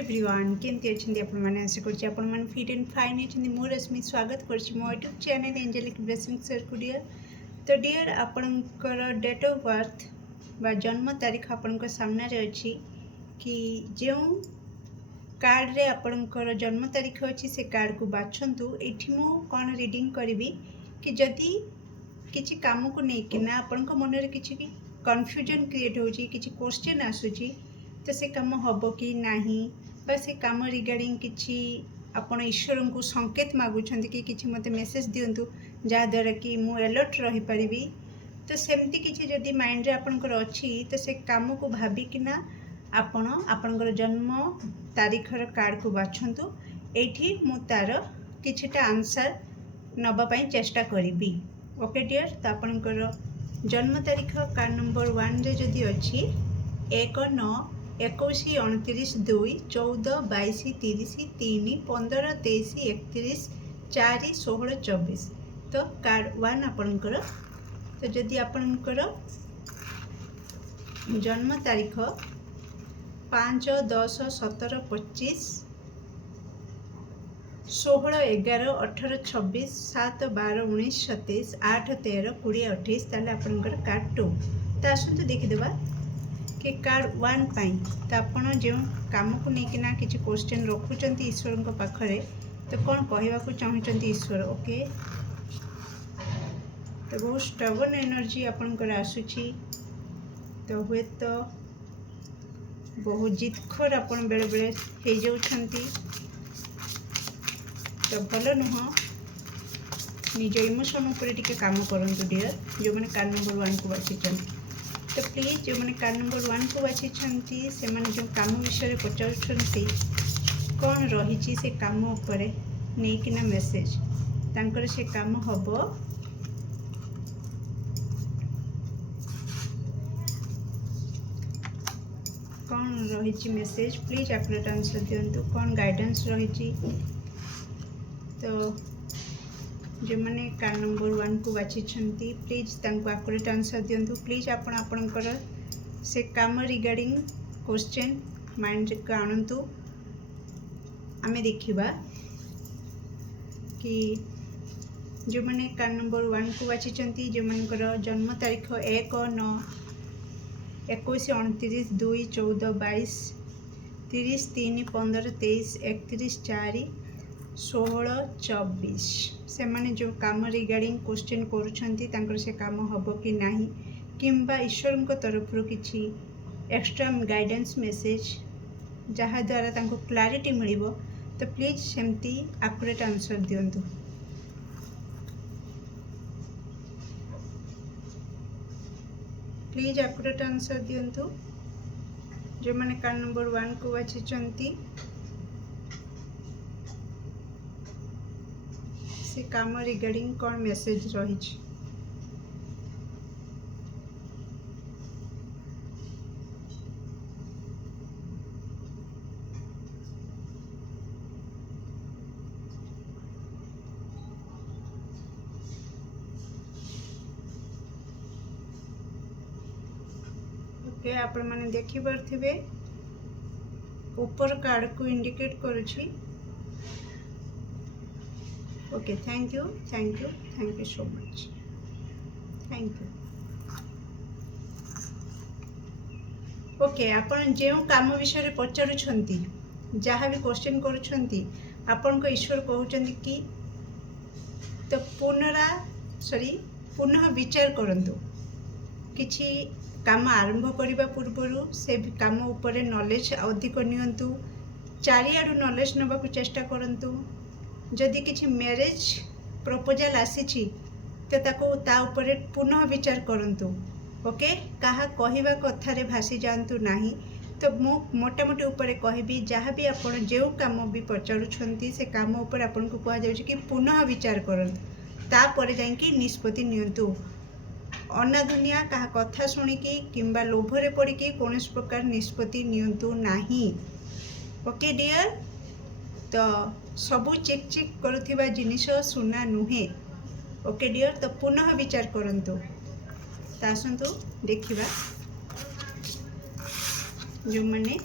Everyone केमती अच्छे आपण मैंने आशा करछि आपण मैंने फिट एंड फाइन अच्छे मो रश्मि स्वागत करछि मो YouTube channel angelic blessing share को डियर। तो डियर आपणकर डेट ऑफ बर्थ बा जन्म तारीख आपणकर सामने रे अछि कि जो कार्ड रे आपणकर जन्म तारीख अछि से कार्ड को बाछंतु। एठी मो कोन रीडिंग करबी कि जदी किछि काम को नै कि ना आपणक मन रे किछि भी कन्फ्यूजन क्रिएट होछि, किछि क्वेश्चन आसुछि तो से काम हम कि नहीं बा से काम रिगार्डिंग किसी आपण ईश्वर को संकेत मागुंट कि किसी मत मेसेज दिंतु जहाँद्वारा कि मु अलर्ट रही पारिबी। तो सेमती किसी जदि माइंड रे आपणकर अच्छी तो से काम को भाविकिना आपण आपणकर जन्म तारीखर कार्ड को बाछंतु। एठी मु तार किछिटा आंसर नबा पई चेष्टा करिबी। ओके डियर, तो आपणकर जन्म तारीख कार्ड नंबर 1 रे जदि अच्छी 1 9 21 29 2 14 22 30 3 15 23 31 4 16 24 तो कार्ड 1 आपणकर। तो जदि आपणकर जन्म तारीख 5 10 17 25 16 11 18 26 7 12 19 27 8 13 20 28 ताले आपणकर कार्ड 2। तो आसतु देखिदेबा कि कार्ड 1 पाई तो आपण जो काम को लेकिना किसी क्वेश्चन रखुंट ईश्वर पाखरे तो कौन कहवाक चाहूँगी ईश्वर। ओके, तो बहुत स्टबन एनर्जी आपणकर आसुची तो हुए तो बहुत जिदखोर आपण बेले बेले हो जाउछंती तो भल नुह। निज इमोशन उपर टिके काम करंतु डियर जो मैंने कार्ड नंबर 1 को बाछिछन। तो प्लीज जो मैंने कार्ड नंबर 1 को बाछिछंती से माने जो काम विषय पचारुछंती कौन रही से काम उपरे नेकिना मेसेज तांकर से काम हबो। कौन रही मेसेज प्लीज एक्यूरेट आंसर दिंतु, कौन गाइडेंस रही। तो जो मैंने कार्ड नंबर 1 को बाछिछंती प्लीज तांको एक्यूरेट आंसर दिंतु। प्लीज आपण आपणकर से काम रिगार्डिंग क्वेश्चन माइंड को आणतु। आमे देखिबा कि जो मैंने कार्ड नंबर 1 को बाछिछंती जो मानकर जन्म तारीख 1 9 21 29 2 14 22 30 3 15 23 31 4 16 24 से माने जो काम रिगार्डिंग क्वेश्चन करुछंती तांकर से काम हबो कि नाही किंबा ईश्वर को तरफ किछि एक्स्ट्रा गाइडेंस मेसेज जहाँ द्वारा तांको क्लैरिटी मिलिबो। तो प्लीज सेमती एक्यूरेट आंसर दियंतु। प्लीज एक्यूरेट आंसर दियंतु जो मैंने कार्ड नंबर 1 को बाछिछंती से काम रिगार्डिंग कौन मेसेज रही। ओके, आपण माने देखि पारथिबे ऊपर कार्ड को इंडिकेट करूछि। Okay, thank you so much, thank you. Okay, आपण जो काम विषय रे पचारुछंती जहाँ भी क्वेश्चन करुछंती आपण को ईश्वर कहउछंती कि तो पुनः विचार करंतु। किछि काम आरंभ करने पूर्व से काम उपरे नॉलेज अधिक नियंतु, चारियाडू नॉलेज नबाकू चेष्टा करंतु। जदि किछि मैरिज प्रपोजल आसी तो ताको ता उपरे पुनः विचार करंतु। ओके, कहा कहवा कथा रे भासी जांतु नाही। तो मो मोटामोटी उपरे कहबी जहाँ भी आपण जो काम भी पचारुछंती से काम उपर आपण को कहा जाउछि कि पुनः विचार करंतु तापर जाइकी निष्पत्ति नियंतु। अनादुनिया कहा कथा शुणिकी किंबा लोभरे पड़िकी कौन प्रकार निष्पत्ति नियंतु नाही। ओके डियर, तो सबू चिक चिक करुथिबा जिनिस सुना नुहे। ओके डियर, तो पुनः विचार करंतु। आसतु देखिबा जो मैंने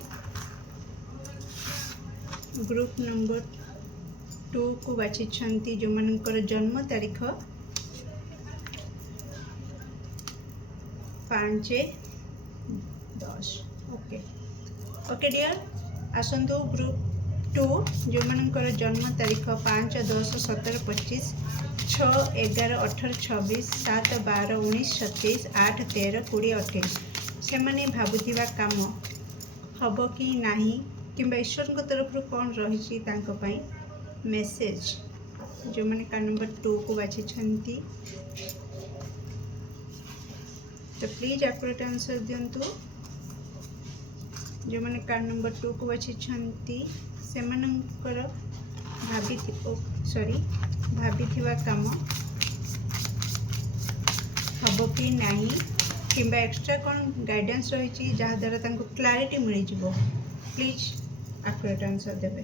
ग्रुप नंबर 2 को बाछी जो मनकर जन्म तारीख 5/10। ओके ओके डियर आसतु ग्रुप 2 जो मनकर जन्म तारीख 5/10/17/25 6/11/18/26 7/12/19/27 8/13/20/28 से माने भाबुथिबा काम हब कि नाही किंबा ईश्वर तरफ कौन रही मेसेज जो मैंने कार्ड नंबर 2 को बाछी तो प्लीज एक्यूरेट आंसर दिंतु। जो मैंने कार्ड नंबर 2 को बाछी से मानकर भाभी काम हम कि नहीं किंबा एक्स्ट्रा कौन गाइडेंस रही जहाँ द्वारा क्लैरिटी मिल जाव प्लीज एक्यूरेट आंसर देवे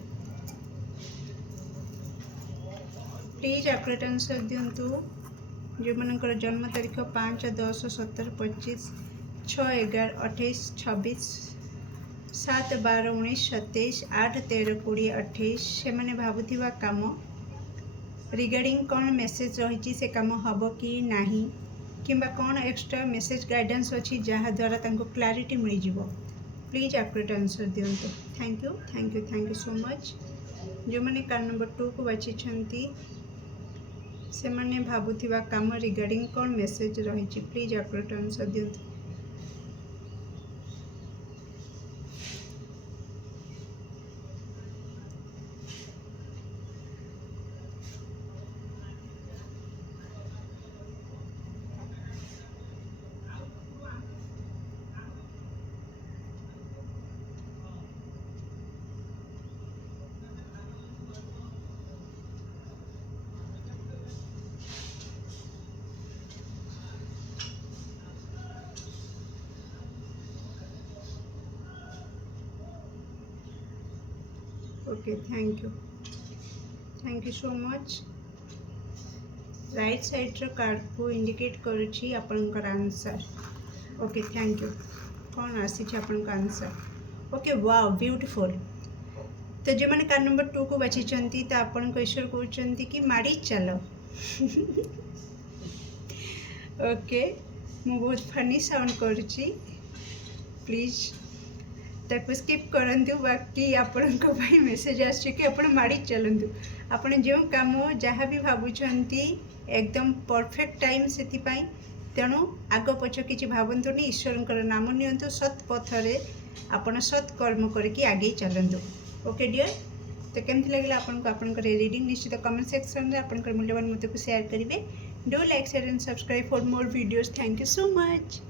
प्लीज एक्यूरेट आंसर दिंतु। जो मनकर जन्म तारीख 5/10/17/25 6/11/28/26 7/12/19/27 8/13/20/28 से माने भाबुथिबा काम रिगार्डिंग कौन मेसेज रही से काम हम कि नहीं किंबा कौन एक्स्ट्रा मेसेज गाइडेंस अच्छी जहाँ द्वारा क्लैरिटी मिल जाव प्लीज एक्यूरेट आंसर दिंतु। Thank you so much. जो मैंने कार्ड नंबर 2 को बाछी से माने भाबुथिबा काम रिगार्डिंग कौन मेसेज रही प्लीज एक्यूरेट आंसर दिंतु। Okay thank you so much. Right side row card को इंडिकेट करुछि आपनकर आंसर। ओके थैंक यू कौन आसी आपन आंसर। Okay wow beautiful. तो जो मैंने कार्ड नंबर 2 को बाछी तो आपन ईश्वर कहते कि माड़ी चल ओके मु बहुत फनी साउंड करुछि प्लीज ताको स्किप करंतु बाकी आपण मेसेज आसछि कि आपण माड़ी चलंतु आपण जो काम जहाँ भी भावुंट एकदम परफेक्ट टाइम से तेणु आग पछ कि भावतुनि ईश्वर नाम नियंतु सत् पथरे आपण सत् कर्म करके आगे चलंतु। ओके डियर तो केमती लगे आपन रीडिंग निश्चित कमेंट सेक्शन में आपन मूल्यवान मत को शेयर करेंगे। Do like share and subscribe for more videos. Thank you so much.